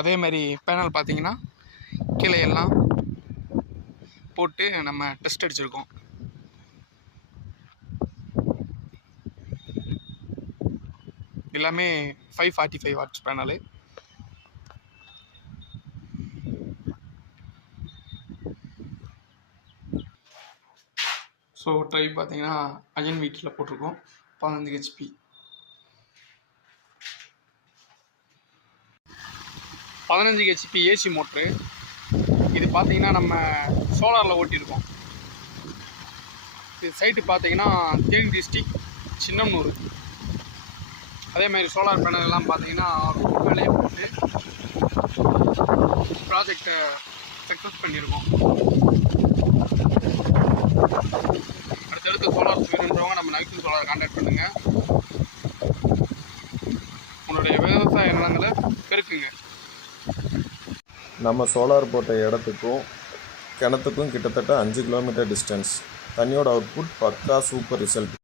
அதே மாதிரி பேனல் பார்த்தீங்கன்னா கீழே எல்லாம் போட்டு நம்ம டெஸ்ட் அடிச்சிருக்கோம். எல்லாமே 545 வாட்ஸ் பேனலு. ஸோ ட்ரைவ் பார்த்தீங்கன்னா அயன் வீட்டில் போட்டிருக்கோம். 15 ஹெச்பி. 15 HP AC motor. இது பார்த்தீங்கன்னா நம்ம சோலாரில் ஓட்டியிருக்கோம். இது சைட்டு பார்த்தீங்கன்னா தேனி டிஸ்ட்ரிக்ட் சின்னம்னூர். அதே மாதிரி சோலார் பேனல் எல்லாம் பார்த்தீங்கன்னா வேலையை போட்டு ப்ராஜெக்டை சக்ஸஸ் பண்ணியிருக்கோம். அடுத்தடுத்து சோலார் வேணுன்றவங்க நம்ம நைட்டு சோலார் கான்டாக்ட் பண்ணுங்கள். உங்களுடைய விவசாய நிலங்களை பெருக்குங்க. நம்ம சோலார் போட்ட இடத்துக்கும் கிணத்துக்கும் கிட்டத்தட்ட 5 கிலோமீட்டர் டிஸ்டன்ஸ். தண்ணியோட அவுட்புட் பக்கா சூப்பர் ரிசல்ட்.